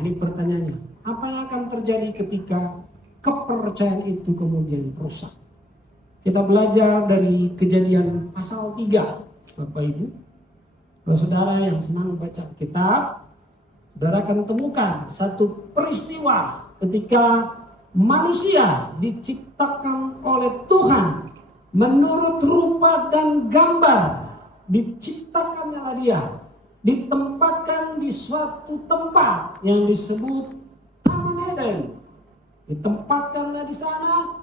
ini pertanyaannya. Apa yang akan terjadi ketika kepercayaan itu kemudian rusak? Kita belajar dari Kejadian pasal 3, Bapak Ibu. Kalau saudara yang senang baca kitab, saudara akan temukan satu peristiwa ketika manusia diciptakan oleh Tuhan menurut rupa dan gambar. Diciptakannya dia, ditempatkan di suatu tempat yang disebut Taman Eden. Ditempatkanlah di sana.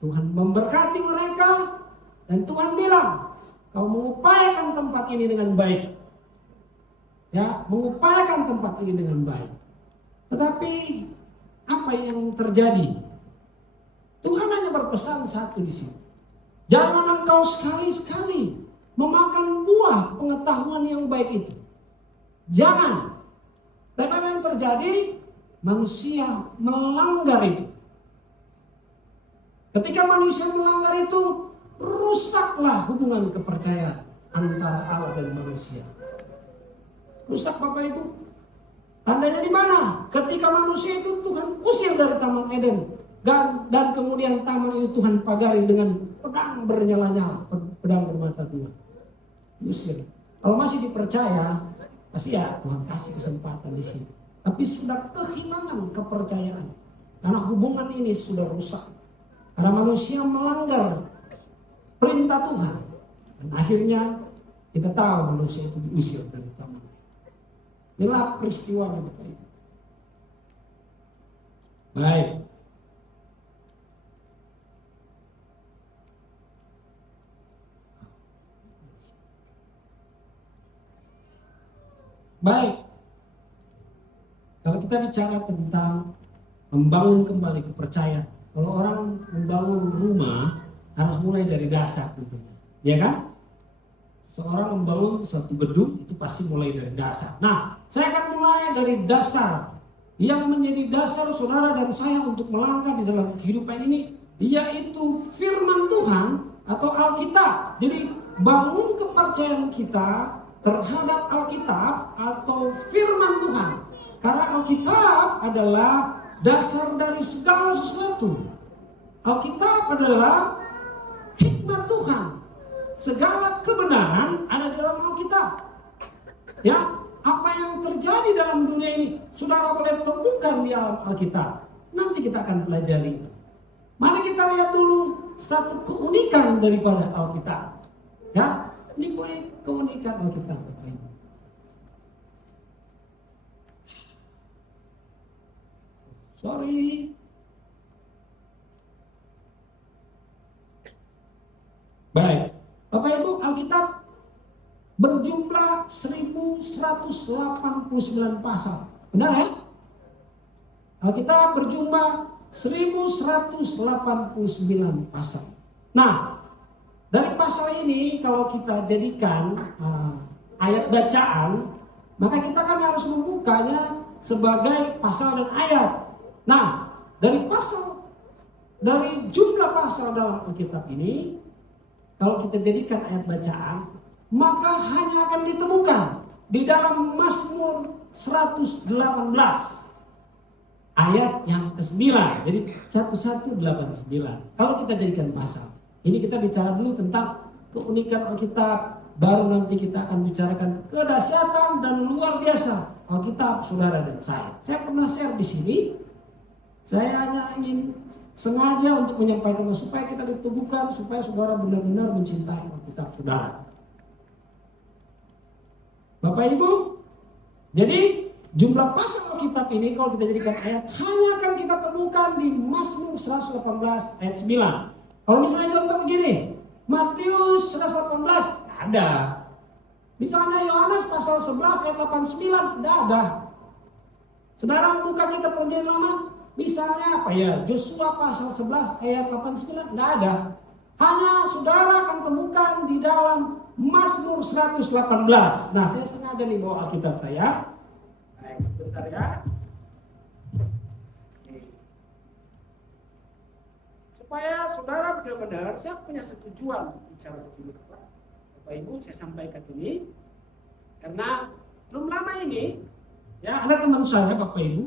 Tuhan memberkati mereka dan Tuhan bilang, kau mengupayakan tempat ini dengan baik. Ya, mengupayakan tempat ini dengan baik. Tetapi apa yang terjadi? Tuhan hanya berpesan satu di sini. Jangan engkau sekali-sekali memakan buah pengetahuan yang baik itu. Jangan. Tapi apa yang terjadi? Manusia melanggar itu. Ketika manusia melanggar itu, rusaklah hubungan kepercayaan antara Allah dan manusia. Rusak Bapak Ibu. Tandanya di mana? Ketika manusia itu Tuhan usir dari Taman Eden. Dan kemudian taman itu Tuhan pagari dengan pedang bernyala-nyala. Pedang bermata dua. Usir. Kalau masih dipercaya, pasti ya Tuhan kasih kesempatan di sini. Tapi sudah kehilangan kepercayaan. Karena hubungan ini sudah rusak. Karena manusia melanggar perintah Tuhan. Dan akhirnya kita tahu manusia itu diusir dari taman. Inilah peristiwanya Bapak Ibu. Baik. Baik. Kalau kita bicara tentang membangun kembali kepercayaan. Kalau orang membangun rumah harus mulai dari dasar tentunya, ya kan? Seorang membangun suatu gedung itu pasti mulai dari dasar. Nah, saya akan mulai dari dasar yang menjadi dasar saudara dan saya untuk melangkah di dalam kehidupan ini, yaitu firman Tuhan atau Alkitab. Jadi bangun kepercayaan kita terhadap Alkitab atau firman Tuhan. Karena Alkitab adalah dasar dari segala sesuatu. Alkitab adalah hikmat Tuhan. Segala kebenaran ada dalam Alkitab. Ya, apa yang terjadi dalam dunia ini, saudara boleh temukan di dalam Alkitab. Nanti kita akan pelajari itu. Mari kita lihat dulu satu keunikan daripada Alkitab. Ya, ini keunikan Alkitab. Sorry. Baik, Bapak Ibu, Alkitab berjumlah 1189 pasal. Benar ya? Alkitab berjumlah 1189 pasal. Nah, dari pasal ini kalau kita jadikan ayat bacaan, maka kita kan harus membukanya sebagai pasal dan ayat. Nah, dari jumlah pasal dalam Alkitab ini, kalau kita jadikan ayat bacaan, maka hanya akan ditemukan di dalam Mazmur 118 ayat yang ke-9. Jadi 1189. Kalau kita jadikan pasal, ini kita bicara dulu tentang keunikan Alkitab, baru nanti kita akan bicarakan kedahsyatan dan luar biasa Alkitab saudara dan saya. Saya pernah share di sini. Saya hanya ingin sengaja untuk menyampaikan supaya kita ditubuhkan, supaya saudara benar-benar mencintai Alkitab saudara. Bapak Ibu, jadi jumlah pasal Alkitab ini kalau kita jadikan ayat hanya akan kita temukan di Mazmur 118 ayat 9. Kalau misalnya contoh begini, Matius 118 ada. Misalnya Yohanes pasal 11 ayat 89 tidak ada. Saudara membuka kitab Perjanjian Lama, misalnya apa ya, Yosua pasal 11 ayat 89 tidak ada. Hanya saudara akan temukan di dalam Mazmur 118. Nah, saya sengaja nih bawa Alkitab saya. Baik, sebentar ya. Supaya saudara benar-benar, saya punya tujuan bicara begini, Bapak Ibu, saya sampaikan ini karena belum lama ini Ya, ada teman saya Bapak Ibu,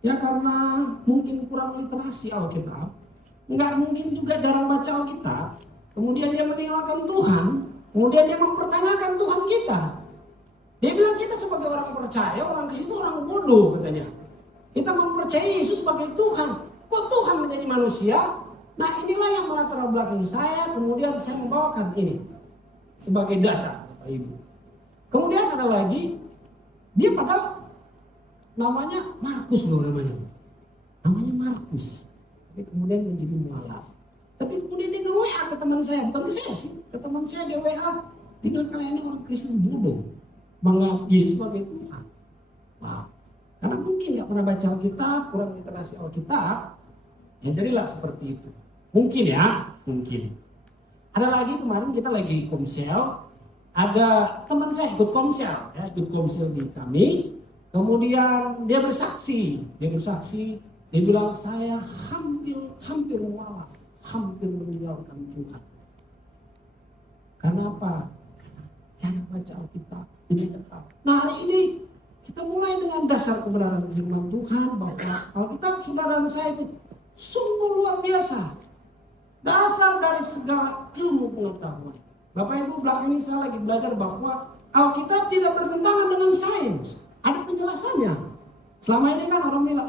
ya karena mungkin kurang literasi Alkitab, nggak mungkin juga jarang baca Alkitab, kemudian dia meninggalkan Tuhan, kemudian dia mempertanyakan Tuhan kita. Dia bilang kita sebagai orang percaya, orang Kristen itu orang bodoh katanya. Kita mempercayai Yesus sebagai Tuhan, kok Tuhan menjadi manusia? Nah inilah yang melatar belakangi saya, kemudian saya membawakan ini sebagai dasar Bapak Ibu. Kemudian ada lagi, dia padahal namanya Markus loh namanya Markus, tapi kemudian menjadi mualaf. Tapi kemudian dia nge-WA ke teman saya, bukan ke saya sih, ke teman saya dia WA, dia bilang kalian ini orang Kristen bodoh, menganggap Yesus sebagai Tuhan. Wah, karena mungkin ya pernah baca Alkitab, kurang literasi Alkitab, ya jadilah seperti itu. Mungkin ya, mungkin. Ada lagi kemarin kita lagi komsel, ada teman saya ikut komsel, ya ikut komsel di kami. Kemudian dia bersaksi, dia bilang saya hampir mualaf, hampir meninggalkan Tuhan. Kenapa? Cara baca Alkitab tidak tepat. Nah hari ini kita mulai dengan dasar kebenaran firman Tuhan bahwa Alkitab saudara saya itu sungguh luar biasa. Dasar dari segala ilmu pengetahuan. Bapak Ibu belakang ini saya lagi belajar bahwa Alkitab tidak bertentangan dengan sains. Ada penjelasannya. Selama ini kan orang bilang,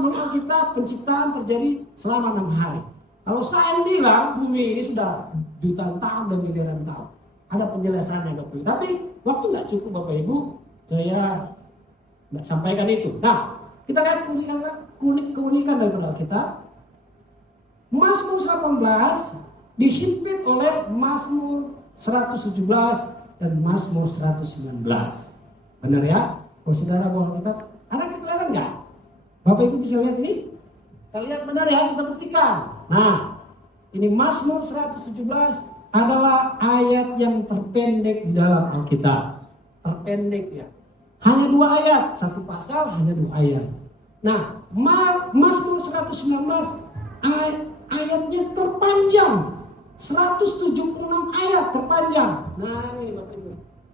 menurut Alkitab penciptaan terjadi selama 6 hari. Kalau sains bilang bumi ini sudah jutaan tahun dan miliaran tahun. Ada penjelasannya Bapak Ibu. Tapi waktu nggak cukup Bapak Ibu, saya nggak sampaikan itu. Nah, kita lihat keunikan daripada Alkitab. Mazmur 18 dihimpit oleh Mazmur 117 dan Mazmur 119. Benar ya? Kalau saudara bawa kita, ada kelihatan nggak? Bapak Ibu bisa lihat ini? Kita lihat benar ya, kita buktikan. Nah, ini Mazmur 117 adalah ayat yang terpendek di dalam Alkitab. Terpendek ya. Hanya 2 ayat, satu pasal hanya 2 ayat. Nah, Mazmur 119 ayatnya terpanjang. 176 ayat terpanjang. Nah, ini Bapak Ibu.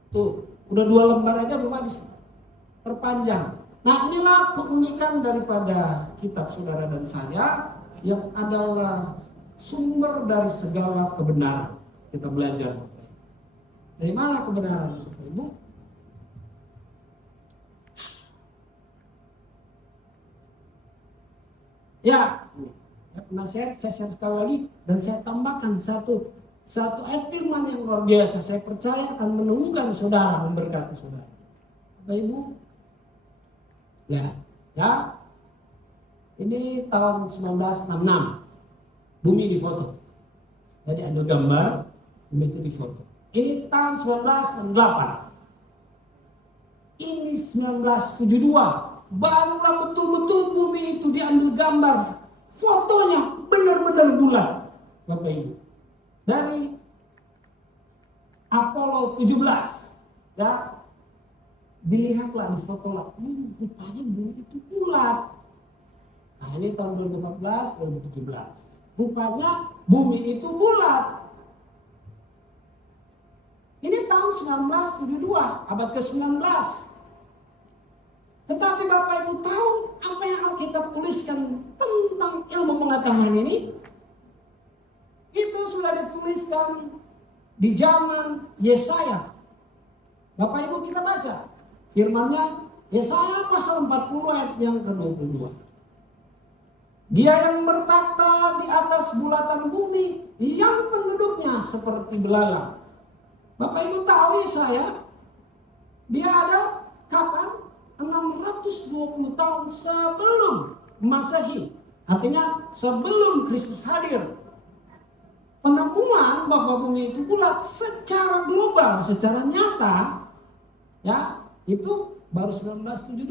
Tuh. Udah 2 lembar aja belum habis. Terpanjang. Nah inilah keunikan daripada kitab saudara dan saya yang adalah sumber dari segala kebenaran. Kita belajar. Dari mana kebenaran Bapak Ibu? Ya, saya share sekali lagi dan saya tambahkan satu ayat firman yang luar biasa. Saya percaya akan meneguhkan saudara, memberkati saudara. Bapak Ibu, ya, ini tahun 1966, bumi difoto. Jadi ada gambar, bumi itu difoto. Ini tahun 1968. Ini 1972, barulah betul-betul bumi itu diambil gambar. Fotonya benar-benar bulat, Bapak Ibu. Dari Apollo 17, ya, dilihatlah di foto lah, rupanya bumi itu bulat. Nah ini tahun 2014, 2017, rupanya bumi itu bulat. Ini tahun 1972, abad ke-19. Tetapi Bapak Ibu tahu apa yang Alkitab tuliskan tentang ilmu pengetahuan ini? Itu sudah dituliskan di zaman Yesaya. Bapak Ibu kita baca firman-Nya, Yesaya pasal 40 ayat yang ke-22. Dia yang bertakhta di atas bulatan bumi, yang penduduknya seperti belalang. Bapak Ibu tahu Yesaya, dia ada kapan? 620 tahun sebelum Masehi. Artinya sebelum Kristus hadir. Penemuan bahwa bumi itu bulat secara global, secara nyata, ya itu baru 1972.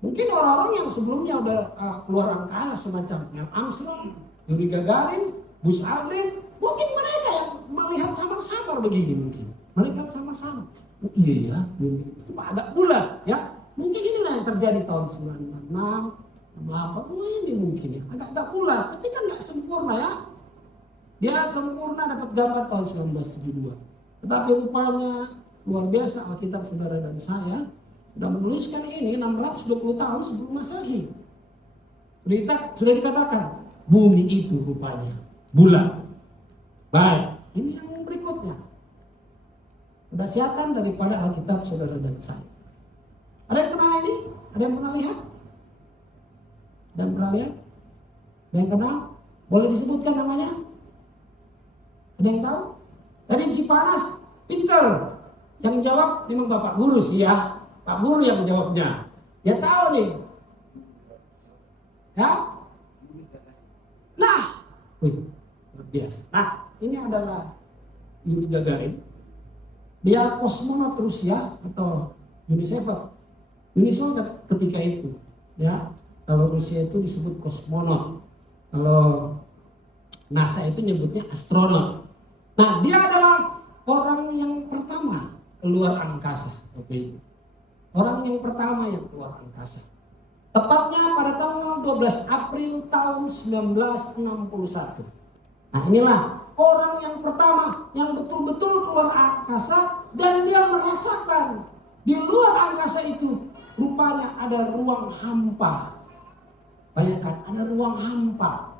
Mungkin orang-orang yang sebelumnya udah keluar angkasa semacam Neil Armstrong, Yuri Gagarin, Buzz Aldrin, mungkin mereka yang melihat samar-samar begini mungkin. Mereka samar-samar. Oh iya ya, bumi itu agak bulat ya. Mungkin inilah yang terjadi tahun 1966, 68. Oh ini mungkin ya, agak bulat, tapi kan nggak sempurna ya. Dia sempurna dapat gambar tahun 1972. Tetapi rupanya luar biasa Alkitab saudara dan saya sudah menuliskan ini 620 tahun sebelum Masehi. Sudah dikatakan bumi itu rupanya bulat. Baik, ini yang berikutnya. Sudah siapkan daripada Alkitab saudara dan saya. Ada yang kenal ini? Ada yang pernah lihat? Ada yang pernah lihat? Ada yang kenal? Boleh disebutkan namanya? Ada yang tahu? Tadi di Cipanas, pinter. Yang jawab memang Bapak Guru sih ya. Pak Guru yang jawabnya. Dia tahu nih. Ya? Nah, luar biasa. Nah, ini adalah Yuri Gagarin. Dia kosmonot Rusia atau Unisoviet. Unisoviet ketika itu, ya. Kalau Rusia itu disebut kosmonot. Kalau NASA itu nyebutnya astronot. Nah, dia adalah orang yang pertama keluar angkasa. Oke. Orang yang pertama yang keluar angkasa. Tepatnya pada tanggal 12 April tahun 1961. Nah, inilah orang yang pertama yang betul-betul keluar angkasa dan dia merasakan di luar angkasa itu rupanya ada ruang hampa. Bayangkan, ada ruang hampa.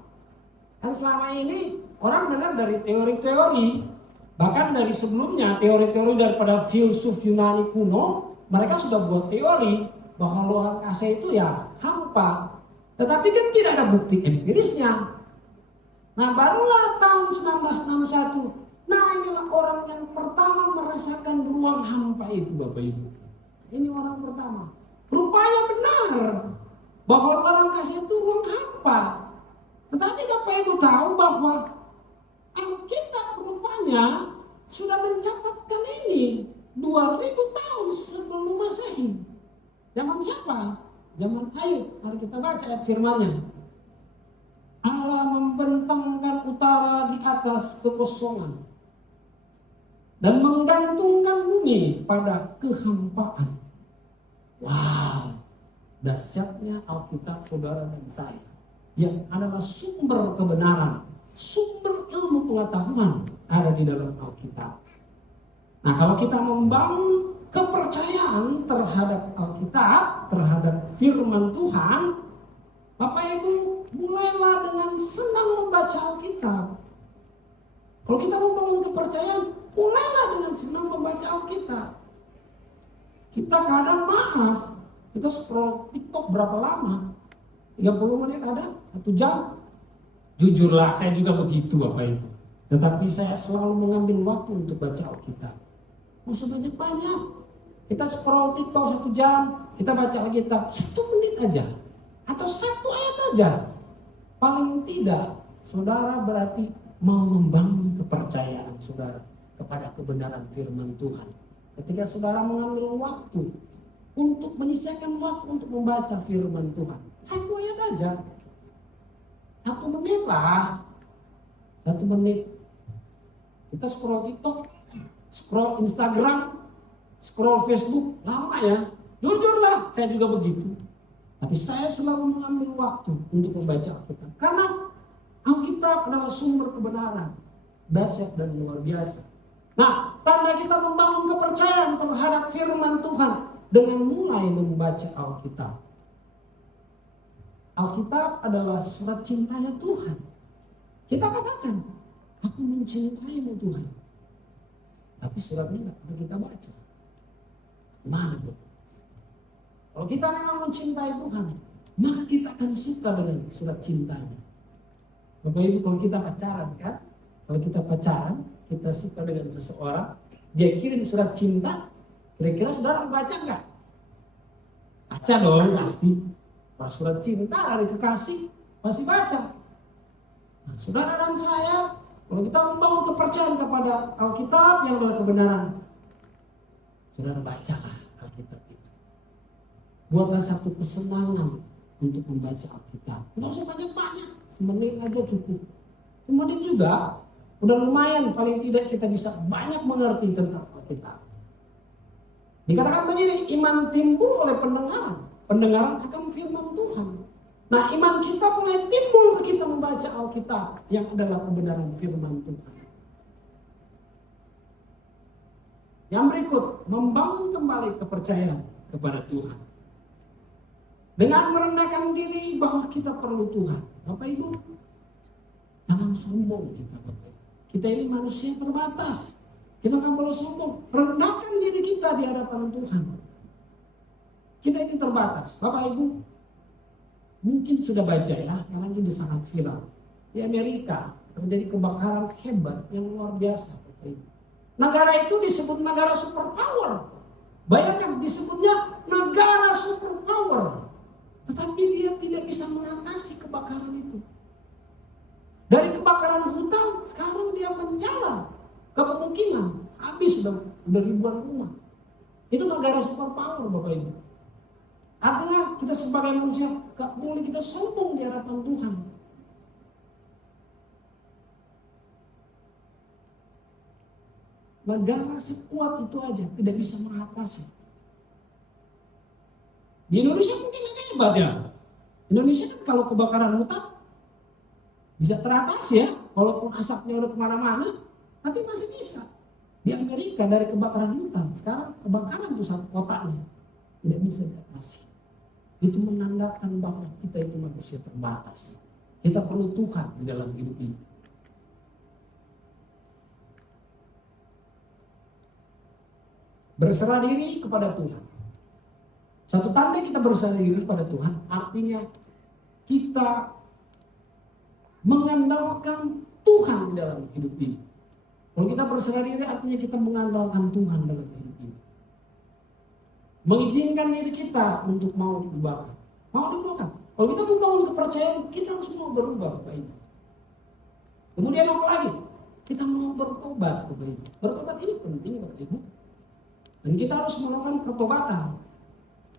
Dan selama ini orang dengar dari teori-teori, bahkan dari sebelumnya teori-teori daripada filsuf Yunani kuno, mereka sudah buat teori bahwa luar angkasa itu ya hampa. Tetapi kan tidak ada bukti empirisnya. Nah, barulah tahun 1961. Nah, inilah orang yang pertama merasakan ruang hampa itu, Bapak Ibu. Ini orang pertama. Rupanya benar bahwa luar angkasa itu ruang hampa. Tetapi Bapak Ibu tahu bahwa Alkitab rupanya sudah mencatatkan ini 2000 tahun sebelum Masehi. Zaman siapa? Zaman Ayub. Mari kita baca ayat firman-Nya. Allah membentangkan utara di atas kekosongan dan menggantungkan bumi pada kehampaan. Wow, dahsyatnya Alkitab saudara dan saya yang adalah sumber kebenaran, sumber ilmu pengetahuan ada di dalam Alkitab. Nah, kalau kita membangun kepercayaan terhadap Alkitab, terhadap firman Tuhan, Bapak Ibu, mulailah dengan senang membaca Alkitab. Kalau kita membangun kepercayaan, mulailah dengan senang membaca Alkitab. Kita kadang maaf, kita scroll TikTok berapa lama? 30 menit ada? 1 jam? Jujurlah, saya juga begitu Bapak Ibu. Tetapi saya selalu mengambil waktu untuk baca Alkitab. Mau sebanyak-banyak. Kita scroll TikTok 1 jam, kita baca Alkitab 1 menit aja. Atau 1 ayat aja. Paling tidak, saudara berarti mau membangun kepercayaan saudara kepada kebenaran firman Tuhan. Ketika saudara mengambil waktu untuk menyisihkan waktu untuk membaca firman Tuhan. 1 ayat aja. 1 menit lah. 1 menit. Kita scroll TikTok, scroll Instagram, scroll Facebook, lama ya. Jujurlah, saya juga begitu. Tapi saya selalu mengambil waktu untuk membaca Alkitab. Karena Alkitab adalah sumber kebenaran. Dahsyat dan luar biasa. Nah, tanda kita membangun kepercayaan terhadap firman Tuhan dengan mulai membaca Alkitab. Alkitab adalah surat cintanya Tuhan. Kita katakan, aku mencintaimu Tuhan. Tapi suratnya tidak pernah kita baca. Mana bu? Kalau kita memang mencintai Tuhan, maka kita akan suka dengan surat cintanya. Bapak Ibu, kalau kita pacaran kan, kalau kita pacaran, kita suka dengan seseorang, dia kirim surat cinta, kira-kira saudara baca nggak? Baca dong pasti. Pas surat cinta dari kekasih, pasti baca. Nah, saudara dan saya, kalau kita membangun kepercayaan kepada Alkitab yang adalah kebenaran, saudara bacalah Alkitab itu. Buatlah satu kesenangan untuk membaca Alkitab. Nggak usah banyak-banyak, semenit aja cukup. Semenit juga udah lumayan, paling tidak kita bisa banyak mengerti tentang Alkitab. Dikatakan begini, iman timbul oleh pendengaran. Pendengaran akan firman Tuhan. Nah, iman kita mulai timbul ketika kita membaca Alkitab yang adalah kebenaran firman Tuhan. Yang berikut, membangun kembali kepercayaan kepada Tuhan. Dengan merendahkan diri bahwa kita perlu Tuhan. Bapak Ibu, jangan sombong kita. Kita ini manusia terbatas. Kita nggak boleh sombong. Rendahkan diri kita di hadapan Tuhan. Kita ini terbatas. Bapak Ibu, mungkin sudah baca ya, karena ini sangat viral. Di Amerika terjadi kebakaran hebat yang luar biasa. Bapak Ibu. Negara itu disebut negara superpower. Bayangkan disebutnya negara superpower. Tetapi dia tidak bisa mengatasi kebakaran itu. Dari kebakaran hutan, sekarang dia menjalar ke pemukiman. Habis sudah ribuan rumah. Itu negara superpower, Bapak Ibu. Artinya kita sebagai manusia gak boleh kita sombong di hadapan Tuhan. Negara sekuat itu aja tidak bisa mengatasi. Di Indonesia mungkin hebat ya. Indonesia kan kalau kebakaran hutan bisa teratasi ya, walaupun asapnya udah kemana-mana, tapi masih bisa. Di Amerika dari kebakaran hutan, sekarang kebakaran pusat kotanya tidak bisa diatasi. Itu menandakan bahwa kita itu manusia terbatas. Kita perlu Tuhan di dalam hidup ini. Berserah diri kepada Tuhan. Satu tanda kita berserah diri kepada Tuhan, artinya kita mengandalkan Tuhan di dalam hidup ini. Kalau kita berserah diri artinya kita mengandalkan Tuhan dalam hidup ini. Mengizinkan diri kita untuk mau diubahkan. Mau diubahkan. Kalau kita membangun kepercayaan, kita harus mau berubah, Bapak Ibu. Kemudian apa lagi? Kita mau bertobat, Bapak Ibu. Bertobat ini penting, Bapak Ibu. Dan kita harus melakukan pertobatan.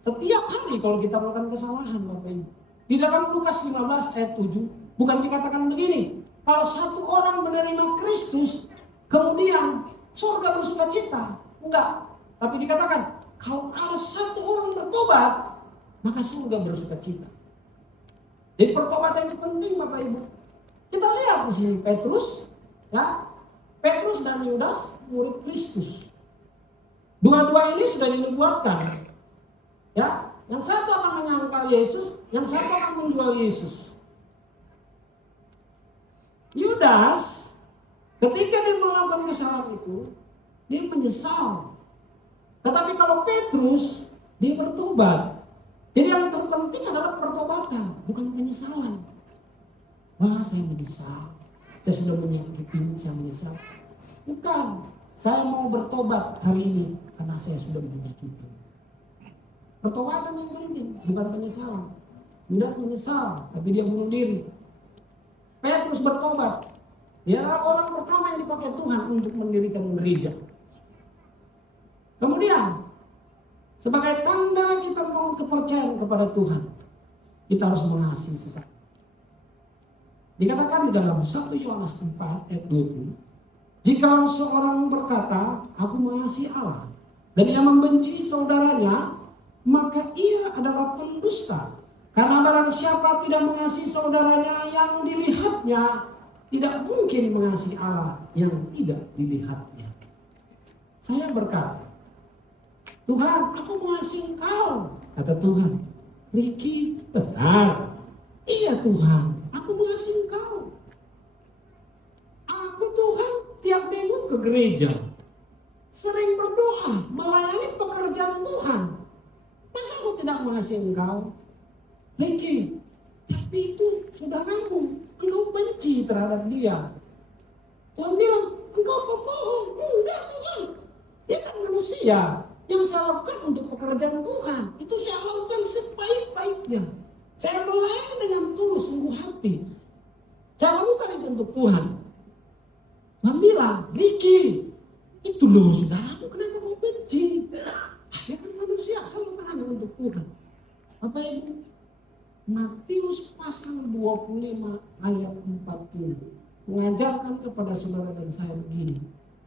Setiap hari kalau kita melakukan kesalahan, Bapak Ibu. Di dalam Lukas 15 ayat 7, bukan dikatakan begini. Kalau satu orang menerima Kristus, kemudian surga bersuka cita. Enggak. Tapi dikatakan, kalau ada satu orang bertobat, maka surga bersuka cita. Jadi pertobatan ini penting, Bapak Ibu. Kita lihat di sini Petrus, ya. Petrus dan Yudas murid Kristus. Dua-dua ini sudah dinubuatkan. Ya, yang satu akan menyangkal Yesus, yang satu akan menjual Yesus. Yudas, ketika dia melakukan kesalahan itu, dia menyesal. Tetapi kalau Petrus, dia bertobat. Jadi yang terpenting adalah pertobatan, bukan penyesalan. Wah, saya menyesal. Saya sudah menyakitimu, saya menyesal. Bukan, saya mau bertobat hari ini karena saya sudah menyakiti. Pertobatan yang penting, bukan penyesalan. Yudas menyesal, tapi dia bunuh diri. Petrus bertobat. Dia adalah orang pertama yang dipakai Tuhan untuk mendirikan gereja. Kemudian, sebagai tanda kita membangun kepercayaan kepada Tuhan, kita harus mengasihi sesama. Dikatakan di dalam 1 Yohanes 4 ayat 20, jika seorang berkata, aku mengasihi Allah, dan ia membenci saudaranya, maka ia adalah pendusta. Karena barang siapa tidak mengasihi saudaranya yang dilihatnya, tidak mungkin mengasihi Allah yang tidak dilihatnya. Saya berkata, Tuhan, aku mengasihi Engkau. Kata Tuhan, Ricky, benar. Iya Tuhan, aku mengasihi Engkau. Aku Tuhan tiap minggu ke gereja, sering berdoa, melayani pekerjaan Tuhan. Masa aku tidak mengasihi Engkau? Ricky, tapi itu saudaramu, engkau benci terhadap dia. Tuhan bilang, engkau pembohong. Enggak Tuhan, dia kan manusia. Yang saya lakukan untuk pekerjaan Tuhan, itu saya lakukan sebaik-baiknya. Saya melayani dengan tulus sungguh hati. Saya lakukan itu untuk Tuhan. Tuhan bilang, Ricky, itu loh saudaramu, kenapa kau benci? Dia kan manusia, saya lakukan untuk Tuhan. Apa itu? Matius pasal 25 ayat 40 mengajarkan kepada saudara dan saya begini.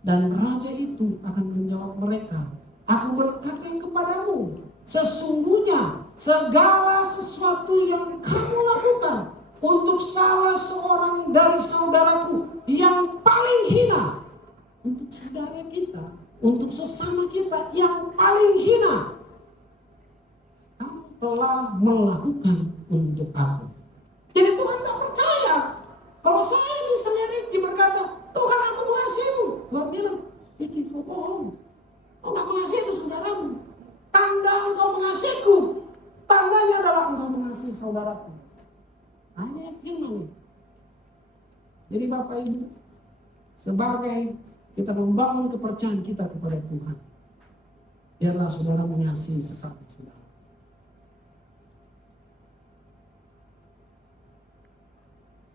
Dan raja itu akan menjawab mereka, aku berkata kepadamu, sesungguhnya segala sesuatu yang kamu lakukan untuk salah seorang dari saudaraku yang paling hina, untuk saudara kita, untuk sesama kita yang paling hina, telah melakukan untuk aku. Jadi Tuhan tak percaya. Kalau saya misalnya Ricky berkata, Tuhan aku mengasihimu. Tuhan bilang, Ricky kau bohong. Kau gak mengasihi itu saudaramu. Tanda engkau mengasihiku, tandanya adalah engkau mengasihi saudaraku. Nah, ini firman. Jadi Bapak Ibu, sebagai kita membangun kepercayaan kita kepada Tuhan, biarlah saudara mengasihi sesama saudara.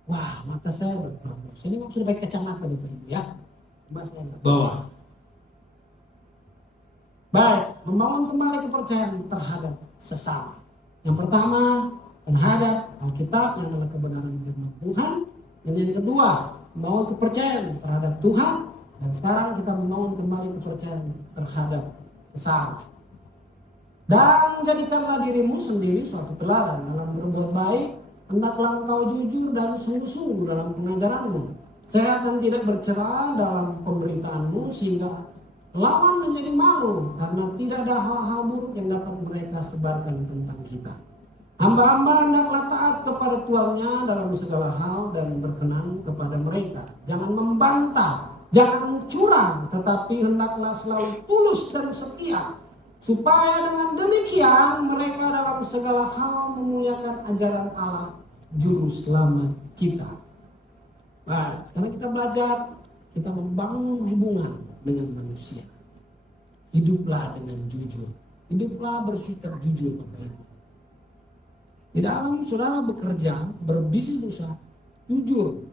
Wah, mata saya berperan. Ini sudah pakai kacamata Bapak Ibu ya. Coba saya bawa. Baik, membangun kembali kepercayaan terhadap sesama. Yang pertama, terhadap Alkitab yang adalah kebenaran firman Tuhan. Dan yang kedua, membangun kepercayaan terhadap Tuhan. Dan sekarang kita membangun kembali kepercayaan terhadap sesama. Dan jadikanlah dirimu sendiri suatu teladan dalam berbuat baik. Hendaklah engkau jujur dan sungguh-sungguh dalam pengajaranmu. Sehat dan tidak bercela dalam pemberitaanmu, sehingga lawan menjadi malu karena tidak ada hal-hal buruk yang dapat mereka sebarkan tentang kita. Hamba-hamba hendaklah taat kepada tuannya dalam segala hal dan berkenan kepada mereka. Jangan membantah, jangan curang, tetapi hendaklah selalu tulus dan setia, supaya dengan demikian mereka dalam segala hal memuliakan ajaran Allah Juru Selamat kita. Baik, karena kita belajar, kita membangun hubungan dengan manusia. Hiduplah dengan jujur, hiduplah bersikap jujur Bapak Ibu. Di dalam saudara bekerja, berbisnis usaha, jujur.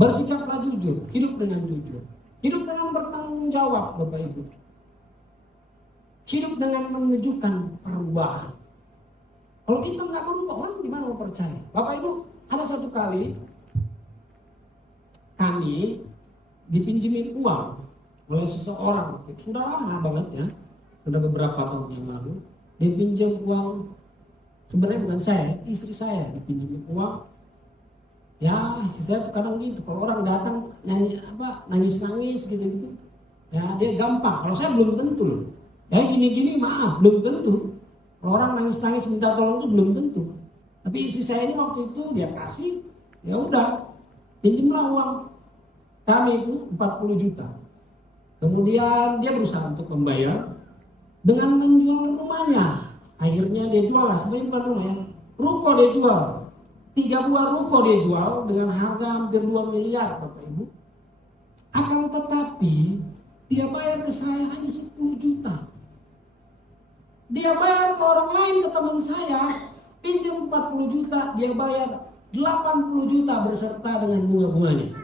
Bersikaplah jujur, hidup dengan jujur. Hidup dengan bertanggung jawab Bapak Ibu. Hidup dengan menunjukkan perubahan. Kalau kita nggak merubah, orang gimana mau percaya? Bapak Ibu, ada satu kali kami dipinjemin uang oleh seseorang. Sudah lama banget ya, sudah beberapa tahun yang lalu. Dia pinjam uang, sebenarnya bukan saya, istri saya dipinjemin uang. Ya, istri saya kadang gitu, kalau orang datang nangis-nangis gitu-gitu, ya dia gampang. Kalau saya belum tentu loh. Ya gini-gini maaf, belum tentu. Kalau orang nangis-nangis minta tolong itu belum tentu. Tapi istri saya ini waktu itu dia kasih, ya udah, pinjamlah uang kami itu 40 juta. Kemudian dia berusaha untuk membayar dengan menjual rumahnya. Akhirnya dia jual lah, sebenarnya bukan rumah ya, ruko dia jual. 3 buah ruko dia jual dengan harga hampir 2 miliar Bapak Ibu. Akan tetapi dia bayar ke saya hanya 10 juta. Dia bayar ke orang lain, ke teman saya, pinjam 40 juta, dia bayar 80 juta berserta dengan bunga-bunganya.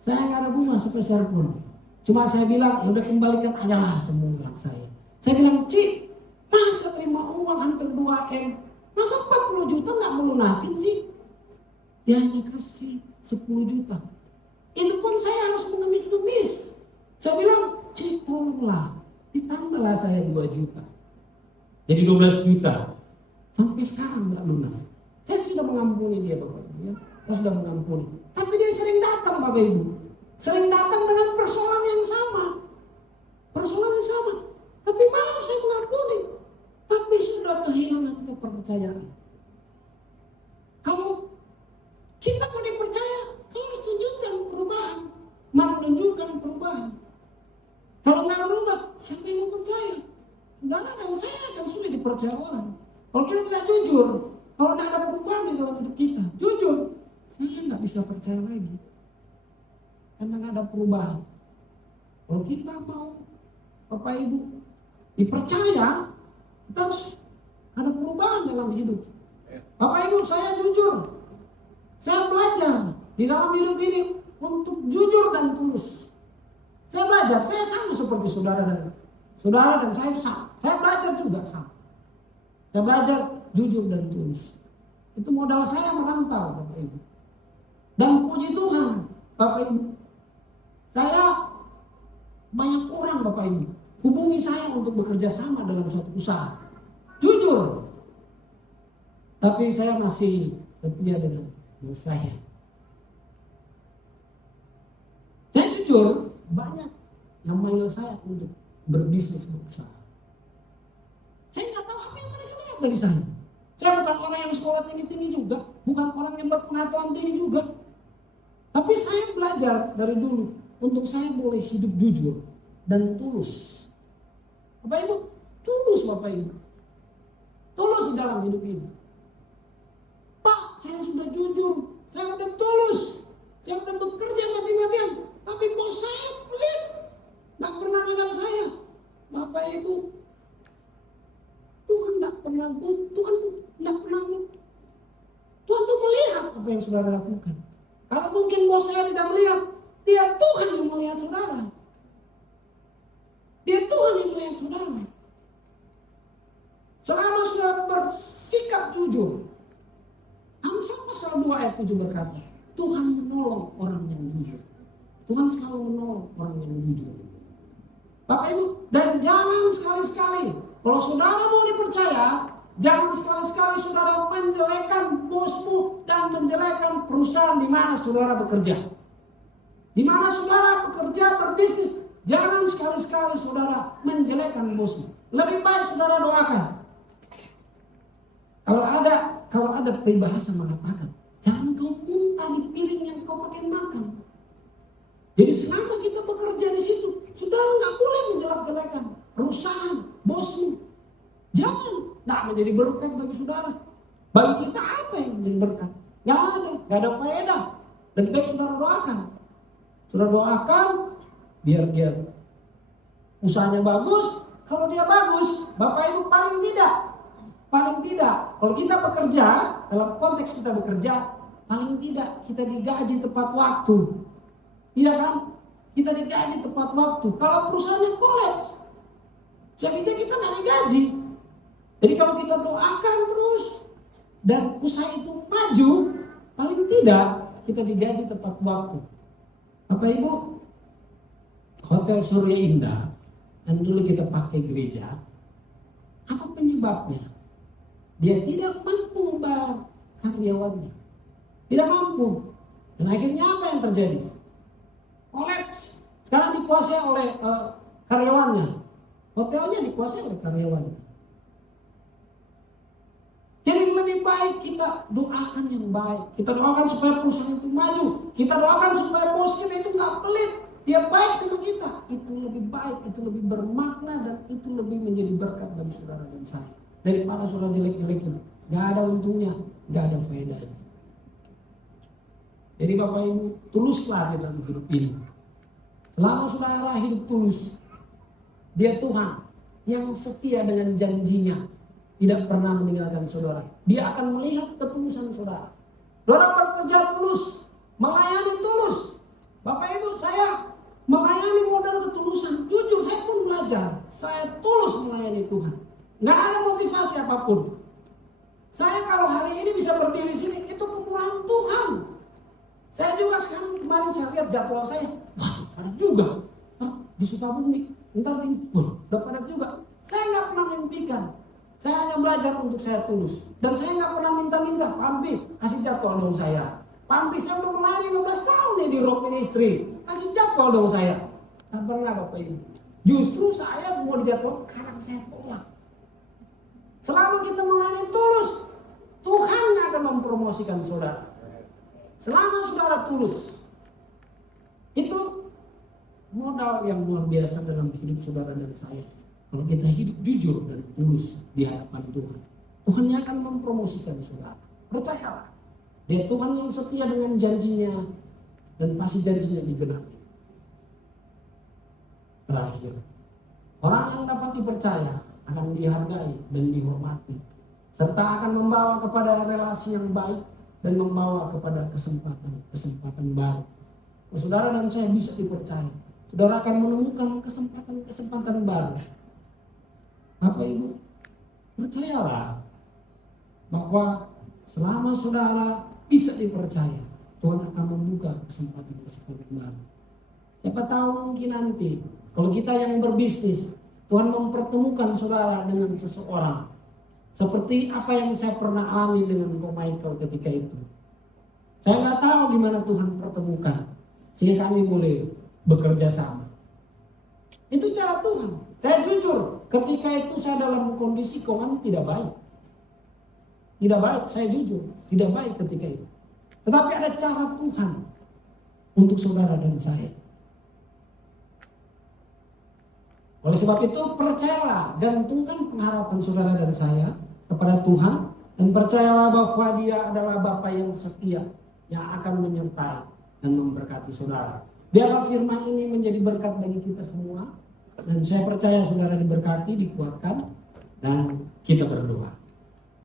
Saya nggak ada bunga sepeser pun. Cuma saya bilang, ya udah kembalikan aja lah semua uang saya. Saya bilang, Cik, masa terima uang hampir 2M, masa 40 juta nggak melunasin sih? Dia hanya kasih 10 juta. Itu pun saya harus mengemis-ngemis. Saya bilang, Cik tolonglah, ditambahlah saya 2 juta. Jadi 12 juta. Sampai sekarang nggak lunas. Saya sudah mengampuni dia Bapak Ibu ya. Saya sudah mengampuni. Tapi dia sering datang Bapak Ibu. Sering datang dengan persoalan yang sama. Persoalan yang sama. Tapi malah saya mengampuni. Tapi sudah kehilangan kepercayaan. Kalau kita mau dipercaya, kita harus tunjukkan perubahan. Menunjukkan perubahan. Kalau nggak berubah, siapa yang mau percaya? Saudara dan saya akan sulit dipercaya orang. Kalau kita tidak jujur, kalau tidak ada perubahan di dalam hidup kita, jujur, saya nggak bisa percaya lagi. Karena nggak ada perubahan. Kalau kita mau, Bapak Ibu, dipercaya, kita harus ada perubahan dalam hidup. Bapak Ibu, saya jujur. Saya belajar di dalam hidup ini untuk jujur dan tulus. Saya belajar, saya sama seperti saudara dan saya itu sama. Saya belajar juga sama. Saya belajar jujur dan tulus. Itu modal saya merantau Bapak Ibu. Dan puji Tuhan Bapak Ibu, saya banyak orang Bapak Ibu hubungi saya untuk bekerja sama dalam suatu usaha. Jujur. Tapi saya masih setia dengan bos saya. Saya jujur, banyak yang manggil saya untuk berbisnis, berusaha. Saya nggak tahu apa yang mereka dari sana. Saya bukan orang yang sekolah tinggi-tinggi juga, bukan orang yang berpengetahuan tinggi juga. Tapi saya belajar dari dulu untuk saya boleh hidup jujur dan tulus. Bapak Ibu, tulus Bapak Ibu. Tulus di dalam hidup ini. Pak, saya sudah jujur, saya sudah tulus, saya sudah bekerja mati-matian, tapi bos saya pelit, nggak pernah makan saya. Bapak Ibu, Tuhan nggak pernah, Tuhan tuh melihat apa yang saudara lakukan. Kalau mungkin bos saya tidak melihat, dia Tuhan yang melihat saudara. Dia Tuhan yang melihat saudara. Selama saudara bersikap jujur, Amsal pasal 2 ayat 7 berkata, Tuhan menolong orang yang jujur. Tuhan selalu menolong orang yang jujur. Bapak Ibu, dan jangan sekali-sekali, kalau saudara mau dipercaya, jangan sekali-sekali saudara menjelekkan bosmu dan menjelekkan perusahaan di mana saudara bekerja. Di mana saudara bekerja, berbisnis, jangan sekali-sekali saudara menjelekkan bosmu. Lebih baik saudara doakan. Kalau ada peribahasa mengatakan, jangan kau muntah di piring yang kau pakai makan. Jadi selama kita bekerja di situ, saudara nggak boleh menjelek-jelekan perusahaan, bosmu. Jangan, nggak menjadi berkat bagi saudara. Bagi kita apa yang menjadi berkat? Nggak ada faedah. Lebih baik saudara doakan. Saudara doakan, biar dia usahanya bagus. Kalau dia bagus, Bapak Ibu paling tidak, kalau kita bekerja, dalam konteks kita bekerja, paling tidak kita digaji tepat waktu. Iya kan? Kita digaji tepat waktu. Kalau perusahaannya kolaps, bisa-bisa kita nggak digaji. Jadi kalau kita doakan terus dan usaha itu maju, paling tidak kita digaji tepat waktu. Bapak Ibu, Hotel Surya Indah yang dulu kita pakai gereja, apa penyebabnya? Dia tidak mampu membayar karyawannya. Tidak mampu. Dan akhirnya apa yang terjadi? Kolaps. Sekarang dikuasai oleh karyawannya. Hotelnya dikuasai oleh karyawannya. Jadi lebih baik kita doakan yang baik. Kita doakan supaya perusahaan itu maju. Kita doakan supaya bos kita itu nggak pelit. Dia baik sama kita. Itu lebih baik, itu lebih bermakna, dan itu lebih menjadi berkat bagi saudara dan saya. Daripada saudara jelek-jelek itu. Gak ada untungnya, gak ada faedahnya. Jadi Bapak Ibu, tuluslah di dalam hidup ini. Selama saudara hidup tulus, dia Tuhan yang setia dengan janjinya, tidak pernah meninggalkan saudara. Dia akan melihat ketulusan saudara. Saudara bekerja tulus, melayani tulus. Bapak Ibu, saya melayani modal ketulusan. Jujur, saya pun belajar. Saya tulus melayani Tuhan. Nggak ada motivasi apapun. Saya kalau hari ini bisa berdiri di sini, itu kemurahan Tuhan. Saya juga sekarang kemarin saya lihat jadwal saya, wah padat juga. Di Sukabumi, ntar ini, udah padat juga. Saya nggak pernah mimpikan. Saya hanya belajar untuk saya tulus. Dan saya nggak pernah minta-minta, Pampi kasih jadwal dong saya. Pampi, saya udah melayani 15 tahun nih di Rock Ministry. Kasih jadwal dong saya. Tak pernah Bapak Ibu. Justru saya mau dijadwal karena saya tolak. Selama kita melayani tulus, Tuhan akan mempromosikan saudara. Selama saudara tulus, itu modal yang luar biasa dalam hidup saudara dan saya. Kalau kita hidup jujur dan tulus di hadapan Tuhan, Tuhan akan mempromosikan saudara. Percayalah, dia Tuhan yang setia dengan janjinya, dan pasti janjinya digenapi. Terakhir, orang yang dapat dipercaya akan dihargai dan dihormati, serta akan membawa kepada relasi yang baik dan membawa kepada kesempatan baru. Saudara dan saya bisa dipercaya, saudara akan menemukan kesempatan baru. Bapak Ibu, percayalah bahwa selama saudara bisa dipercaya, Tuhan akan membuka kesempatan baru. Siapa tahu mungkin nanti kalau kita yang berbisnis, Tuhan mempertemukan saudara dengan seseorang. Seperti apa yang saya pernah alami dengan Ko Michael ketika itu. Saya nggak tahu di mana Tuhan pertemukan, sehingga kami boleh bekerja sama. Itu cara Tuhan. Saya jujur, ketika itu saya dalam kondisi keuangan tidak baik. Tidak baik, saya jujur, tidak baik ketika itu. Tetapi ada cara Tuhan untuk saudara dan saya. Oleh sebab itu percayalah, gantungkan pengharapan saudara dan saya kepada Tuhan. Dan percayalah bahwa Dia adalah Bapa yang setia, yang akan menyertai dan memberkati saudara. Biarlah firman ini menjadi berkat bagi kita semua. Dan saya percaya saudara diberkati, dikuatkan, dan kita berdoa.